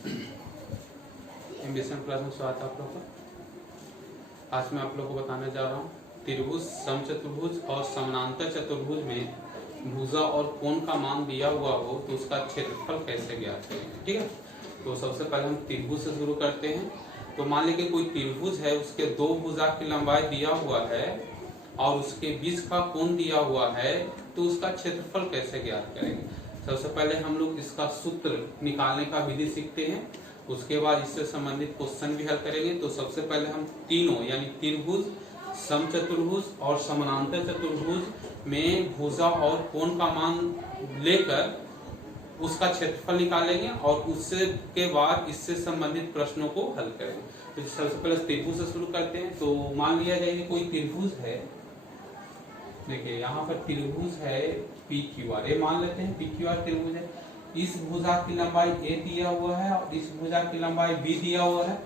Ambition class में स्वागत है आप लोग का। आज मैं आप लोग को बताने जा रहा हूँ त्रिभुज, समचतुर्भुज और समानांतर चतुर्भुज में भुजा और कोण का मान दिया हुआ हो तो उसका क्षेत्रफल कैसे ज्ञात करेंगे। ठीक है, तो सबसे पहले हम त्रिभुज से शुरू करते हैं। तो मान लीजिए कोई त्रिभुज है, उसके दो भुजा की लंबाई दिया हुआ है और उसके बीच का कोण दिया हुआ है, तो उसका क्षेत्रफल कैसे ज्ञात करेंगे। सबसे पहले हम लोग इसका सूत्र निकालने का विधि सीखते हैं, उसके बाद इससे संबंधित क्वेश्चन भी हल करेंगे। तो सबसे पहले हम तीनों यानी त्रिभुज, समचतुर्भुज और समानांतर चतुर्भुज में भुजा और कोण का मान लेकर उसका क्षेत्रफल निकालेंगे और उससे के बाद इससे संबंधित प्रश्नों को हल करेंगे। तो सबसे पहले त्रिभुज से शुरू करते हैं। तो मान लिया जाए कि कोई त्रिभुज है, देखिए यहाँ पर त्रिभुज है PQR, ये मान लेते हैं PQR त्रिभुज है। इस भुजा की लंबाई A दिया हुआ है और इस भुजा की लंबाई B दिया हुआ है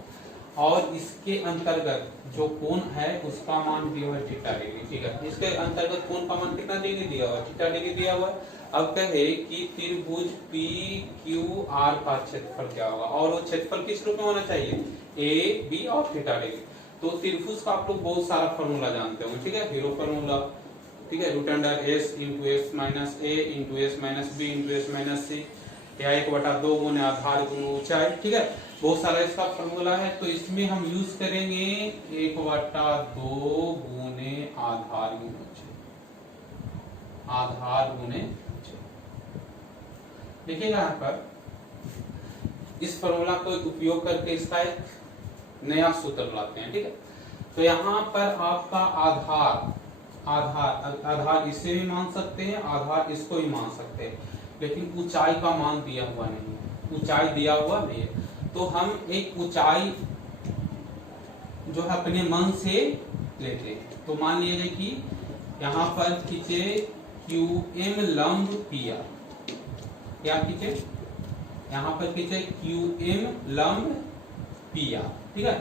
और इसके अंतर्गत जो कोण है उसका मान दिया हुआ है थीटा डिग्री। ठीक है, इसके अंतर्गत कोण का मान कितना डिग्री दिया हुआ है, थीटा डिग्री दिया हुआ है। अब कहे कि त्रिभुज PQR का क्षेत्रफल क्या होगा और वो क्षेत्रफल किस रूप में होना चाहिए, A, B और थीटा डिग्री। तो त्रिभुज का आप लोग बहुत सारा फॉर्मूला जानते हो, ठीक है, हीरो फॉर्मूला, ठीक है, root under S into S minus A into S minus B into S minus C या 1/2 गुने आधार गुने ऊंचाई। ठीक है, बहुत सारा इसका फॉर्मूला है। तो इसमें हम यूज करेंगे 1/2 गुने आधार गुने ऊंचाई, आधार गुने ऊंचाई। देखिएगा यहाँ पर इस फॉर्मूला को उपयोग करके इसका एक नया सूत्र लाते हैं। ठीक है, तो यहाँ पर आपका आधार इसे भी मान सकते हैं, आधार इसको भी मान सकते हैं, लेकिन ऊंचाई का मान दिया हुआ नहीं है, ऊंचाई दिया हुआ नहीं है। तो हम एक ऊंचाई जो है अपने मन से लेते हैं। तो मान लीजिए कि यहाँ पर खींचे QM लंब PR, क्या खींचे, यहाँ पर खींचे QM लंब PR। ठीक है,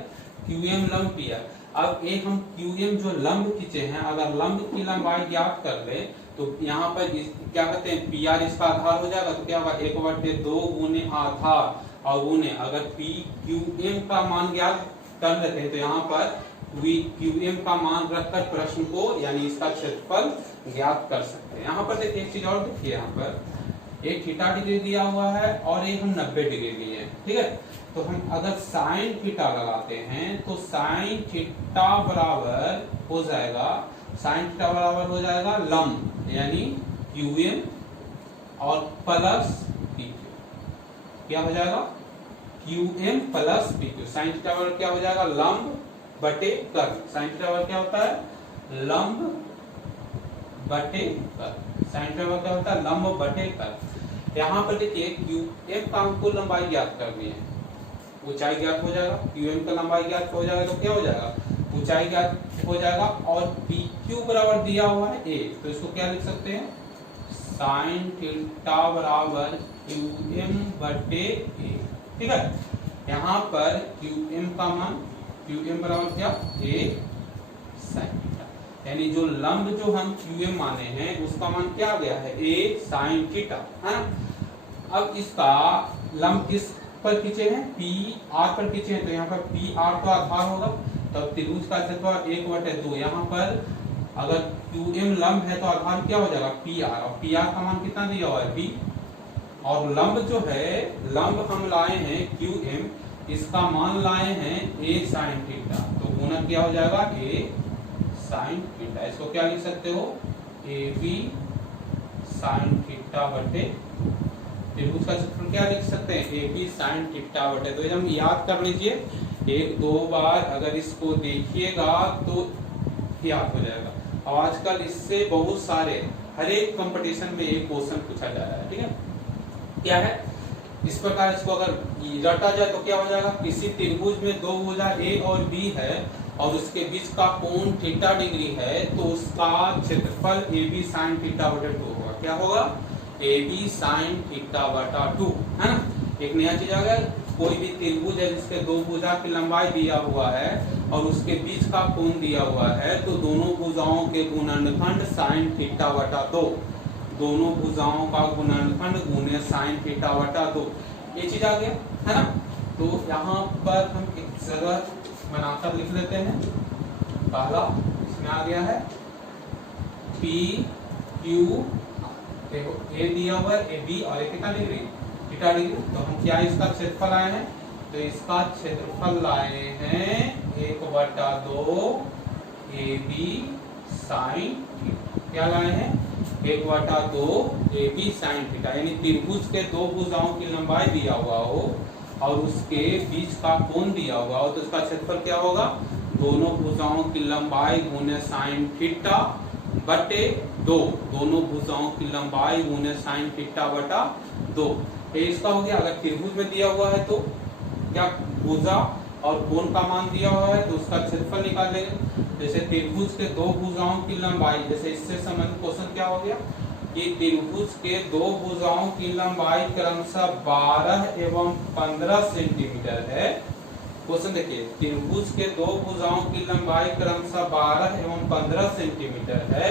QM लंब PR। अब एक हम QM जो लंब खींचे हैं, अगर लंब की लंबाई ज्ञात कर ले तो यहाँ पर क्या कहते हैं PR इसका आधार हो जाएगा। तो क्या होगा 1/2 गुने आधार और गुने अगर QM का मान ज्ञात कर लेते हैं तो यहाँ पर QM का मान रखकर प्रश्न को यानी इसका क्षेत्रफल ज्ञात कर सकते हैं। यहाँ पर देखिए एक चीज और देखिए, यहाँ पर एक थीटा डिग्री दिया हुआ है और एक हम 90 डिग्री लिए हैं। ठीक है, तो हम अगर साइन थीटा लगाते हैं तो साइन थीटा बराबर हो जाएगा, साइन थीटा बराबर हो जाएगा लंब यानी QM और प्लस PQ। क्या हो जाएगा, QM plus PQ। Sine theta बराबर क्या हो जाएगा, लंब बटे कर्ल। साइन थीटा बराबर क्या होता है, लंब बटे कर्ल। साइन थीटा बराबर क्या होता है, लंब बटे कर्ल। यहाँ पर देखिए QM का हमको लंबाई ज्ञात करनी है, ऊंचाई ज्ञात हो जाएगा, QM का लंबाई ज्ञात हो जाएगा तो क्या हो जाएगा, ऊंचाई ज्ञात हो जाएगा। और PQ बराबर दिया हुआ है A, तो इसको क्या लिख सकते हैं, साइन थीटा बराबर QM बटे A। ठीक है, यहाँ पर QM का मान, QM बराबर क्या, A साइन थीटा, यानी जो लंब जो हम QM माने हैं उसका मान क्या आ गया है, A साइन थीटा, है ना। अब इसका लंब किस पर खींचे हैं, PR पर खींचे हैं, तो यहाँ पर PR तो आधार होगा, तब त्रिभुज का क्षेत्रफल 1/2। यहाँ पर अगर QM लंब है तो आधार क्या हो जाएगा, PR, और PR का मान कितना दिया हुआ है, B, और लंब जो है, लंब हम लाए हैं QM, इसका मान लाए हैं A साइन थीटा, तो गुणन क्या हो जाएगा, A साइन थीटा। इसको क्या लिख सकते हो, AB साइन थीटा बटे, त्रिभुज का क्षेत्रफल क्या लिख सकते हैं, AB साइन थीटा बटे। तो हम याद कर लीजिए, 1-2 बार अगर इसको देखिएगा तो याद हो जाएगा। और आजकल इससे बहुत सारे हर एक कंपटीशन में एक क्वेश्चन पूछा जा रहा है। ठीक है, क्या है, इस प्रकार इसको अगर रटा जाए तो क्या हो जाएगा, किसी त्रिभुज में दो भुजा A और B है और उसके बीच का कोण थीटा डिग्री है, तो उसका क्षेत्रफल AB साइन थीटा बटे 2 होगा। क्या होगा, AB साइन थीटा बटा 2, है ना। एक नया चीज आ गया, कोई भी त्रिभुज है जिसके दो भुजा की लंबाई दिया हुआ है और उसके बीच का कोण दिया हुआ है, तो दोनों भुजाओं के गुणनखंड साइन थीटा बटा 2, दोनों भुजाओं का गुणनखंड गुने साइन थीटा बटा 2। ये चीज आ गया है ना। तो यहाँ पर हम एक जगह बनाकर लिख लेते हैं। पहला इसमें आ गया है पी क्यू, देखो ए दिया हुआ है, ए बी और ए कितना डिग्री, थीटा डिग्री। तो हम क्या इसका क्षेत्रफल आए हैं, तो इसका क्षेत्रफल लाए हैं 1/2 ए बी साइन थीटा। क्या लाए हैं, 1/2 ए बी साइन थीटा, यानी त्रिभुज के दो भुजाओं की लंबाई दिया हुआ हो और उसके बीच का कोण दिया हुआ हो, तो इसका क्षेत्रफल क्या होगा, दोनों भुजाओं की लंबाई गुने साइन थीटा बटे 2, दोनों भुजाओं की लंबाई गुने साइन थीटा बटा 2। ये इसका हो गया। अगर त्रिभुज में दिया हुआ है तो क्या भुजा और कोण का मान दिया हुआ है तो उसका क्षेत्रफल निकाल लेंगे। जैसे त्रिभुज के दो भुजाओं की लंबाई, जैसे इससे संबंधित क्वेश्चन क्या हो गया कि त्रिभुज के दो भुजाओं की लंबाई क्रमशः 12 एवं 15 सेंटीमीटर है। क्वेश्चन देखिए, त्रिभुज के दो भुजाओं की लंबाई क्रमशः 12 एवं 15 सेंटीमीटर है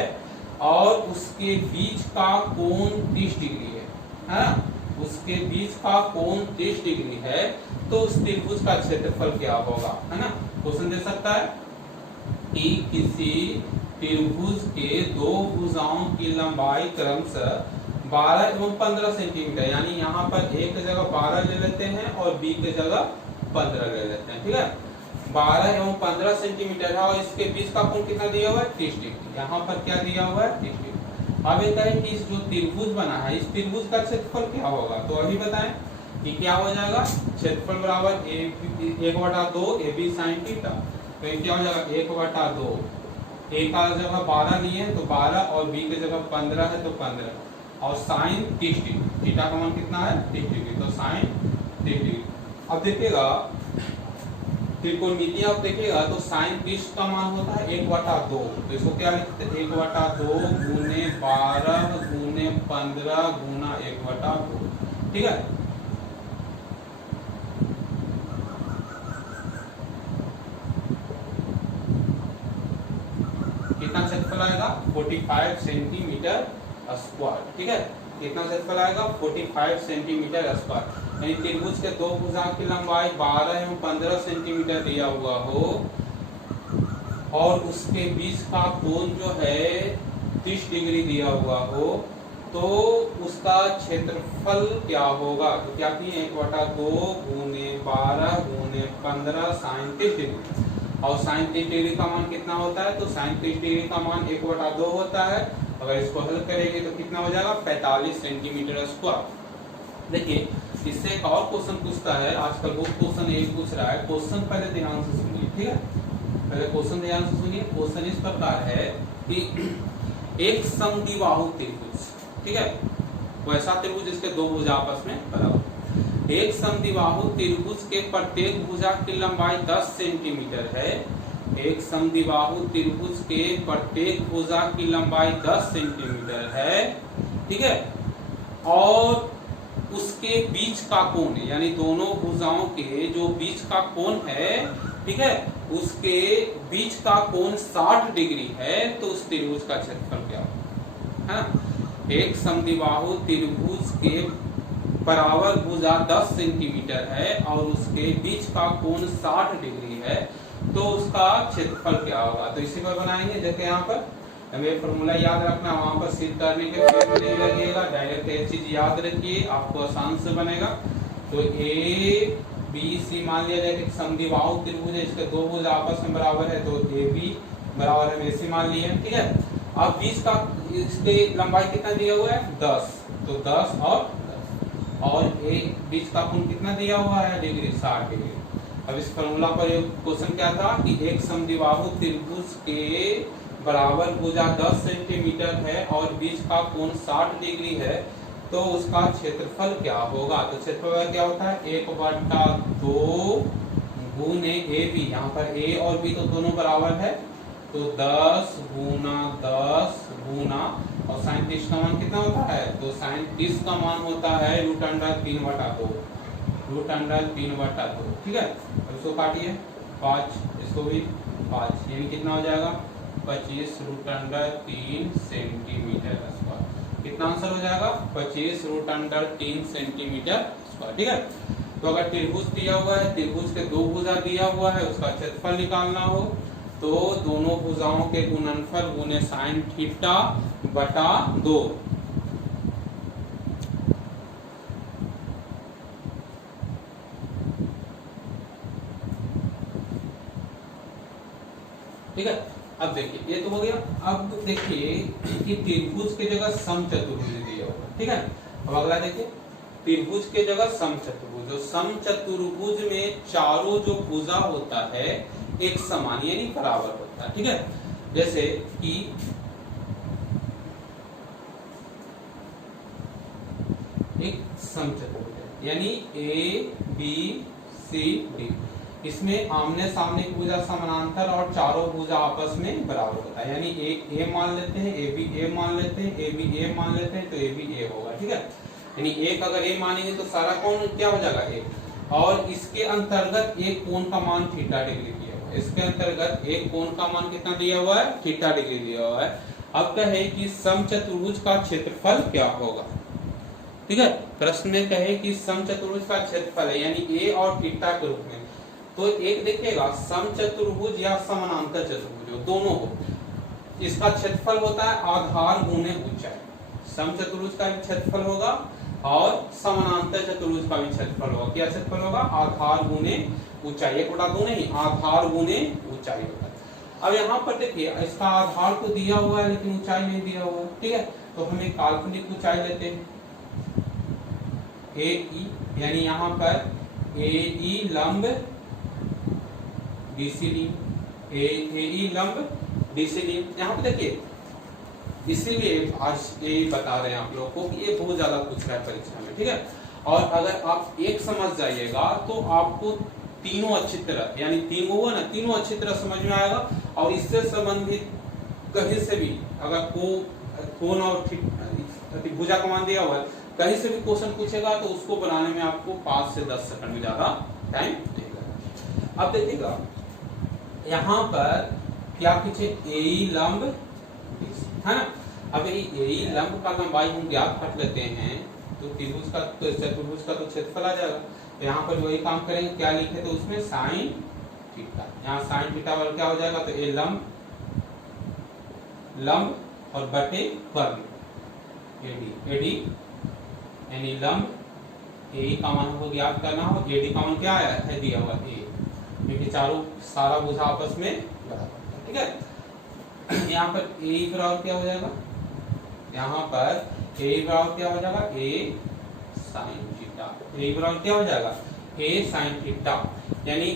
और उसके बीच का कोण 30 डिग्री है ना, उसके बीच का कोण 30 डिग्री है, तो उस त्रिभुज का क्षेत्रफल क्या होगा, है ना। क्वेश्चन दे सकता है कि किसी त्रिभुज के दो भुजाओं की लंबाई क्रमशः 12 एवं 15 सेंटीमीटर, यानी यहाँ पर एक जगह 12 ले लेते हैं और बी की जगह 15 ले लेते हैं, ठीक है। 12 एवं 15 सेंटीमीटर है और इसके बीच का कोण कितना दिया हुआ है, 30 डिग्री। यहाँ पर क्या दिया हुआ है, 30 डिग्री। अब ये कहें कि इस जो त्रिभुज बना है, इस त्रिभुज का क्षेत्रफल क्या होगा, तो अभी बताएं कि क्या हो जाएगा, क्षेत्रफल बराबर 1/2 ए बी साइन थीटा। तो ये क्या हो जाएगा, 1/2, ए का जगह 12 लिए है तो 12 और बी की जगह 15 है तो 15 और साइन 30 डिग्री, थीटा का मान कितना है, 30 डिग्री, तो साइन 30 डिग्री। अब देखिएगा त्रिकोणमिति, आप देखिएगा तो साइन 30 का मान होता है 1/2, तो इसको क्या लिखते हैं, 1/2 गुने 12 गुने 15 गुना 1/2, ठीक है। कितना क्षेत्रफल आएगा, 45 सेंटीमीटर स्क्वायर, ठीक है। कितना क्षेत्रफल आएगा, 45 सेंटीमीटर स्क्वायर। यानी त्रिभुज के दो भुजा की लंबाई 12 एवं 15 सेंटीमीटर दिया हुआ हो और उसके बीच का कोण जो है 30 डिग्री दिया हुआ हो, तो उसका क्षेत्रफल क्या होगा, तो क्या किए 1/2 गुने 12 गुने 15 साइन 30 डिग्री, और साइन 30 डिग्री का मान कितना होता है, तो साइन 30 डिग्री का मान 1/2 होता है। अगर इसको हल करेंगे तो कितना हो जाएगा, 45 सेंटीमीटर स्क्वायर। देखिए इससे एक और क्वेश्चन पूछता है, आजकल बहुत क्वेश्चन यही पूछ रहा है। क्वेश्चन पहले ध्यान से सुनिए, ठीक है, पहले क्वेश्चन ध्यान से सुनिए। क्वेश्चन इस प्रकार है कि एक समद्विबाहु त्रिभुज, ठीक है, वैसा त्रिभुज जिसके दो भुजा आपस में बराबर। एक समद्विबाहु त्रिभुज के प्रत्येक भुजा की लंबाई 10 सेंटीमीटर है। एक समद्विबाहु त्रिभुज के प्रत्येक भुजा की लंबाई 10 सेंटीमीटर है, ठीक है, और उसके बीच का कोण, यानी दोनों भुजाओं के जो बीच का कोण है, ठीक है, उसके बीच का कोण 60 डिग्री है, तो उस त्रिभुज का क्षेत्रफल क्या होगा, है ना। एक समद्विबाहु त्रिभुज के बराबर भुजा 10 सेंटीमीटर है और उसके बीच का कोण 60 डिग्री है, तो उसका क्षेत्रफल क्या होगा। तो इसी पर बनाएंगे, देखिए यहाँ पर हमें फॉर्मूला याद रखना, वहां पर सिद्ध करने के लिए नहीं लगेगा, डायरेक्ट ये चीज याद रखिए, आपको आसान से बनेगा। तो ए बी सी मान लिया जाए कि समद्विबाहु त्रिभुज है, इसके दो भुज आपस में बराबर है, तो ए बी बराबर है सी मान लिए, ठीक है। अब बीच का इसके लंबाई कितना दिया हुआ है, 10, तो 10 और ए बीच का कोण कितना दिया हुआ है, डिग्री 60 डिग्री। अब इस फॉर्मूला पर क्वेश्चन क्या था कि एक समद्विबाहु त्रिभुज के बराबर भुजा 10 सेंटीमीटर है और बीच का कोण 60 डिग्री है, तो उसका क्षेत्रफल क्या होगा। तो क्षेत्रफल क्या होता है, 1/2 गुने ए बी, यहाँ पर ए और बी तो दोनों बराबर है, तो 10 गुना 10 गुना, और साइन 30 का मान कितना होता है, तो साइन 30 का मान होता है √3/2, √3/2, ठीक है। इसको काटिए 5, इसको भी 5, यानी कितना हो जाएगा 25 √3 सेंटीमीटर स्क्वायर। कितना आंसर हो जाएगा, 25 √3 सेंटीमीटर स्क्वायर। का, ठीक है। तो अगर त्रिभुज दिया हुआ है, त्रिभुज के दो भुजा दिया हुआ है, उसका क्षेत्रफल निकालना हो तो दोनों भुजाओं के गुणनफल गुने साइन थीटा बटा 2। ठीक है। अब देखिए ये तो हो गया। अब देखिए कि त्रिभुज की जगह समचतुर्भुज दिया होगा, ठीक है। अब अगला देखिए, त्रिभुज के जगह समचतुर्भुज। जो समचतुर्भुज में चारों जो भुजा होता है एक समान यानी बराबर होता है, ठीक है। जैसे कि एक समचतुर्भुज है यानी ए बी सी डी, इसमें आमने सामने की भुजा समानांतर और चारों भुजा आपस में बराबर होता है। यानी ए मान लेते हैं, ए बी ए मान लेते हैं, ए बी ए मान लेते हैं, तो ए बी ए होगा, ठीक है। यानी एक अगर ए मानेंगे तो सारा कोण क्या हो जाएगा ए। और इसके अंतर्गत एक कोण का मान थीटा डिग्री दिया हुआ है। इसके अंतर्गत एक कोण का मान कितना दिया हुआ है, थीटा डिग्री दिया हुआ है। अब कहे कि समचतुर्भुज का क्षेत्रफल क्या होगा, ठीक है। प्रश्न में कहे कि समचतुर्भुज का क्षेत्रफल है यानी ए और थीटा के रूप में, तो एक देखिएगा समचतुर्भुज या समानांतर चतुर्भुज दोनों हो, इसका क्षेत्रफल होता है आधार गुने ऊंचाई। समचतुर्भुज का भी क्षेत्रफल होगा और समानांतर चतुर्भुज का भी क्षेत्रफल होगा। क्या क्षेत्रफल होगा, आधार गुने ऊंचाई। एक बटा दो नहीं, आधार गुने ऊंचाई होगा। अब यहाँ पर देखिए इसका आधार तो दिया हुआ है लेकिन ऊंचाई नहीं दिया हुआ है, ठीक है। तो हम एक काल्पनिक ऊंचाई लेते हैं ए ई, यानी यहाँ पर ए ई लंब बीसीडी, ए ई लंब बीसीडी। यहाँ पे देखिए इसीलिए आज ये बता रहे हैं आप लोगों को कि ये बहुत ज्यादा पूछ रहा है परीक्षा में, ठीक है। और अगर आप एक समझ जाइएगा तो आपको तीनों अच्छी तरह यानी तीनों हुआ ना, तीनों अच्छी तरह समझ में आएगा। और इससे संबंधित कहीं से भी अगर कोण और भुजा का मान दिया हुआ है, कहीं से भी क्वेश्चन पूछेगा तो उसको बनाने में आपको 5 से 10 सेकंड में ज्यादा टाइम लगेगा। अब देखिएगा यहाँ पर क्या पीछे ए लंब है ना। अब ए लंब का लंबाई हम ज्ञात कर लेते हैं तो त्रिभुज का तो चतुर्भुज का तो क्षेत्रफल आ जाएगा। तो यहाँ पर वही काम करेंगे, क्या लिखे तो उसमें साइन थीटा, यहाँ साइन थीटा वाला क्या हो जाएगा, तो ए लंब और बटे वर्ग एडी यानी लंब ए का मान हमको ज्ञात करना हो, एडी का मान क्या आया है दिया हुआ ए, क्योंकि चारों सारा भुजा आपस में बराबर, ठीक है। यहाँ पर ए बराबर क्या हो जाएगा, यहाँ पर ए बराबर क्या हो जाएगा, ए साइन थीटा। ए बराबर क्या हो जाएगा, ए साइन थीटा, यानी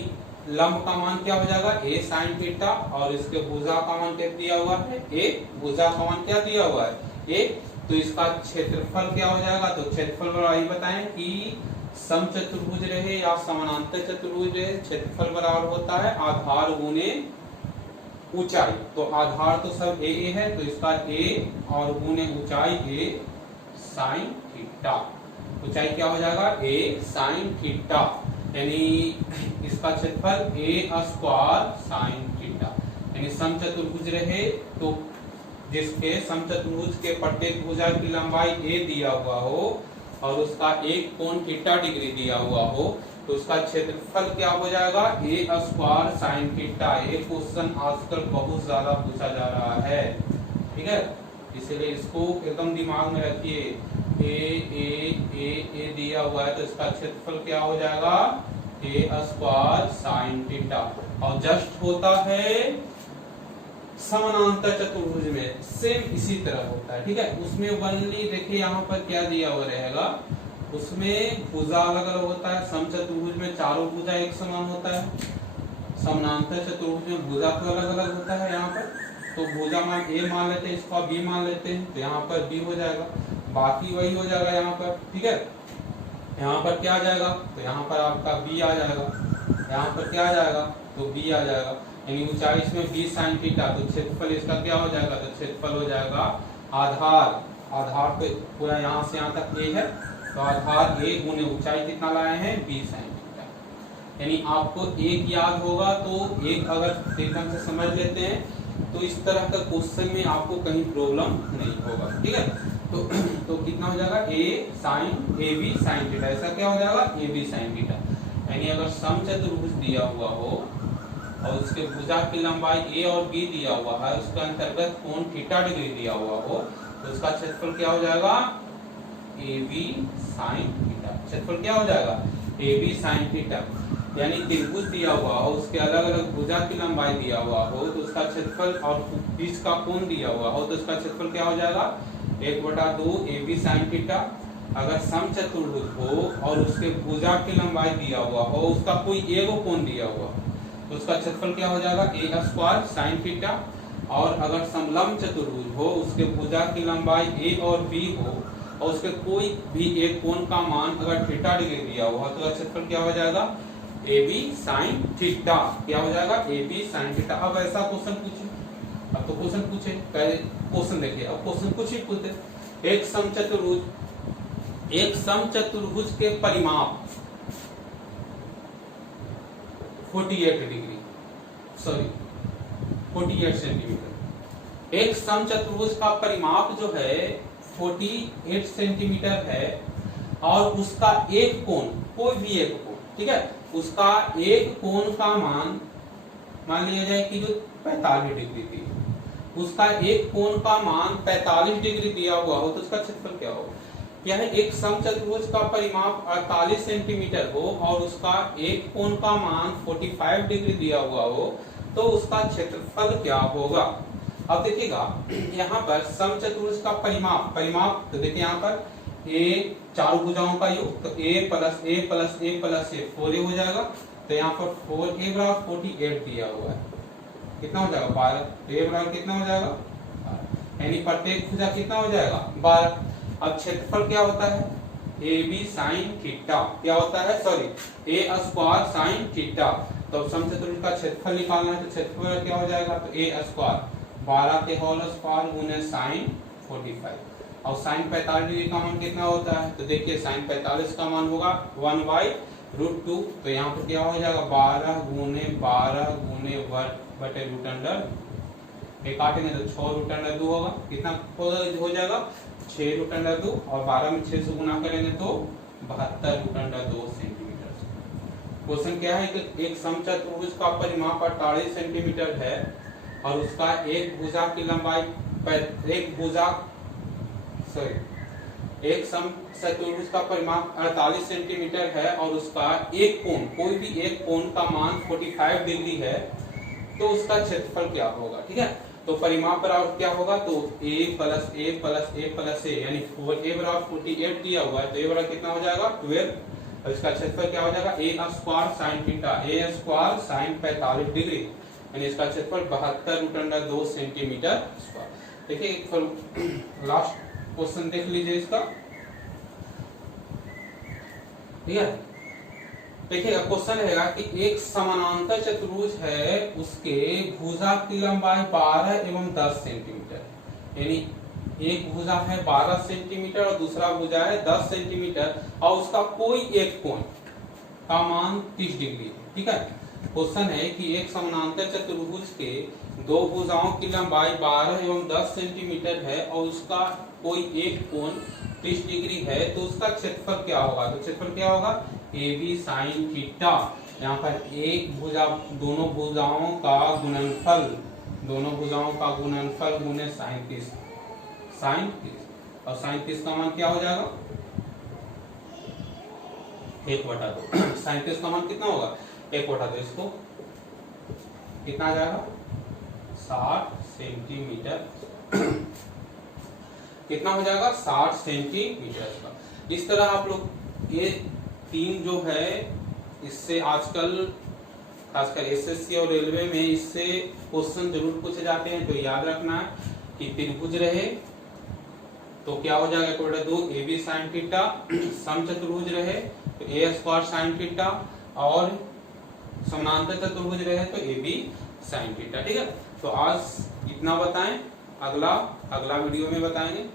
लंब का मान क्या हो जाएगा, ए साइन थीटा, और इसके भुजा का मान क्या दिया हुआ है, ए भुजा का मान क्या दिया हुआ है, ए। तो इसका क्षेत्रफल क्या हो जाएगा, तो क्षेत्रफल बराबर बताएं कि समचतुर्भुज रहे या समानांतर चतुर्भुज रहे, क्षेत्रफल बराबर होता है आधार गुने ऊंचाई। तो आधार तो सब ए है, तो इसका ए और गुने ऊंचाई ए साइन थीटा। ऊंचाई क्या हो जाएगा, ए साइन थीटा, यानी इसका क्षेत्रफल ए स्क्वायर साइन थीटा। यानी समचतुर्भुज रहे तो जिसके समचतुर्भुज के प्रत्येक भुजा की लंबाई ए दिया हुआ हो और उसका एक कोण थीटा डिग्री दिया हुआ हो, तो उसका क्षेत्रफल क्या हो जाएगा, ए स्क्वायर साइन थीटा। ये क्वेश्चन आजकल बहुत ज्यादा पूछा जा रहा है, ठीक है, इसलिए इसको एकदम दिमाग में रखिए। ए दिया हुआ है तो इसका क्षेत्रफल क्या हो जाएगा, ए स्क्वायर साइन थीटा। और जस्ट होता है समानांतर चतुर्भुज में सेम इसी तरह होता है, ठीक है। उसमें ओनली देखिए यहाँ पर क्या दिया हुआ रहेगा, उसमें भुजा अलग अलग होता है। समचतुर्भुज में चारों भुजा एक समान होता है, समानांतर चतुर्भुज में भुजा तो अलग अलग होता है। यहाँ पर तो भुजा मान ए मान लेते हैं, इसका बी मान लेते हैं, तो यहाँ पर बी हो जाएगा, बाकी वही हो जाएगा यहाँ पर, ठीक है। यहाँ पर क्या आ जाएगा, तो यहाँ पर आपका बी आ जाएगा, यहाँ पर क्या आ जाएगा, तो बी आ जाएगा। यानी ऊंचाई इसमें बी साइन थीटा, तो क्षेत्रफल इसका क्या हो जाएगा, तो क्षेत्रफल हो जाएगा आधार पे पूरा यहाँ से यहाँ तक ए है, तो आधार ए गुने ऊंचाई कितना लाए हैं, बी साइन थीटा। यानी आपको एक याद होगा तो एक अगर एकदम से समझ लेते हैं तो इस तरह का क्वेश्चन में आपको कहीं प्रॉब्लम नहीं होगा, ठीक है। तो कितना हो जाएगा ए बी साइन थीटा, ऐसा क्या हो जाएगा ए बी साइन थीटा। यानी अगर समचतुर्भुज दिया हुआ हो और उसके भुजा की लंबाई ए और बी दिया हुआ है, उसके अंतर्गत कोण थीटा डिग्री दिया हुआ हो, तो उसका क्षेत्रफल क्या हो जाएगा ए बी साइन थीटा। क्षेत्रफल क्या हो जाएगा ए बी साइन थीटा। यानी त्रिभुज दिया हुआ हो, उसके अलग अलग भुजा की लंबाई दिया हुआ हो, तो उसका क्षेत्रफल और बीच का कोण दिया हुआ हो, तो उसका क्षेत्रफल क्या हो जाएगा 1/2 ए बी साइन थीटा। अगर समचतुर्भुज हो और उसके भुजा की लंबाई दिया हुआ हो, उसका कोई एगो कोण दिया हुआ हो, तो उसका क्षेत्रफल क्या हो जाएगा ए स्क्वायर साइन थीटा। और अगर समलंब चतुर्भुज हो, उसके भुजा की लंबाई ए और बी हो और उसके कोई भी एक कोण का मान अगर थीटा डिग्री दिया हुआ, तो क्षेत्रफल क्या हो जाएगा ए बी साइन थीटा। क्या हो जाएगा ए बी साइन थीटा। अब ऐसा क्वेश्चन पूछे, अब तो क्वेश्चन पूछे, क्वेश्चन देखिए, अब क्वेश्चन कुछ ही पूछते, एक समचतुर्भुज के परिमाप 48 डिग्री, सॉरी 48 सेंटीमीटर। एक समचतुर्भुज का परिमाप जो है 48 सेंटीमीटर है और उसका एक कोण, कोई भी एक कोण, ठीक है, उसका एक कोण का मान लिया जाए कि जो 45 डिग्री थी, उसका एक कोण का मान 45 डिग्री दिया हुआ हो, तो उसका क्षेत्रफल क्या होगा। यह एक समचतुर्भुज का परिमाप 48 सेंटीमीटर हो और उसका एक कोण का मान 45 डिग्री दिया हुआ हो, तो उसका क्षेत्रफल क्या होगा। अब देखिएगा यहाँ पर समचतुर्भुज का परिमाप तो देखिए यहाँ पर ए चारों भुजाओं का योग, तो a plus A plus A plus A 4a हो जाएगा। तो यहाँ पर 4a बराबर 48 दिया हुआ है, कितना हो जाएगा 12। तो a बराबर कितना हो जाएगा 12, यानी प्रत्येक भुजा कितना हो जाएगा 12। अब क्षेत्रफल क्या होता है ए बी साइन थीटा, क्या होता है सॉरी ए स्क्वायर साइन थीटा। तो समचतुर्भुज का क्षेत्रफल निकालना है, तो क्षेत्रफल क्या हो जाएगा, तो ए स्क्वायर 12 के होल स्क्वायर गुने साइन 45। और साइन 45 डिग्री का मान कितना होता है, तो देखिए साइन 45 का मान होगा 1/√2। तो यहाँ पर क्या हो जाएगा 12 गुने 1/√2, एक काटेंगे तो 6√2 होगा, कितना हो जाएगा 6√2, और 12 में 6 से गुना करेंगे तो 72√2 सेंटीमीटर। क्वेश्चन क्या है कि एक समचतुर्भुज का परिमाप 48 सेंटीमीटर है और उसका एक भुजा की लंबाई एक समचतुर्भुज का परिमाप 48 सेंटीमीटर है और उसका एक कोण, कोई भी एक कोण का मान 45 डिग्री है, तो उसका क्षेत्रफल क्या होगा। ठीक है, तो परिमाप बराबर क्या होगा, तो a plus A plus A plus A, यानी 4a बराबर 48 दिया हुआ है, तो a बराबर कितना हो जाएगा 12। और इसका क्षेत्रफल क्या हो जाएगा a square sine theta, a square sine 45 degree, यानी इसका क्षेत्रफल 72√2 सेंटीमीटर स्क्वायर। देखिए लास्ट क्वेश्चन देख लीजिए इसका, ठीक है। देखिए क्वेश्चन रहेगा कि एक समानांतर चतुर्भुज है, उसके भुजा की लंबाई 12 एवं 10 सेंटीमीटर, यानी एक भुजा है 12 सेंटीमीटर और दूसरा भुजा है 10 सेंटीमीटर और उसका कोई एक कोण का मान 30 डिग्री है। ठीक है, क्वेश्चन है कि एक समानांतर चतुर्भुज के दो भुजाओं की लंबाई 12 एवं 10 सेंटीमीटर है और उसका कोई एक कोण 30 डिग्री है, तो उसका क्षेत्रफल क्या होगा। तो क्षेत्रफल क्या होगा ए बी साइन थीटा। यहाँ पर एक भुजा, दोनों भुजाओं का गुणनफल गुने साइन 30, और साइन 30 का मान क्या हो जाएगा 1/2। साइन 30 का मान कितना होगा 1/2, इसको कितना आ जाएगा 60 सेंटीमीटर कितना हो जाएगा 60 सेंटीमीटर का। इस तरह आप लोग ये तीन जो है, इससे आजकल खासकर एसएससी और रेलवे में इससे क्वेश्चन जरूर पूछे जाते हैं। तो याद रखना है कि त्रिभुज रहे तो क्या हो जाएगा 1/2 ए बी साइन थीटा, समचतुर्भुज रहे तो ए स्क्वायर साइन थीटा, और समानांतर चतुर्भुज रहे तो ए बी साइन थीटा। ठीक है, तो आज इतना बताएं, अगला वीडियो में बताएंगे।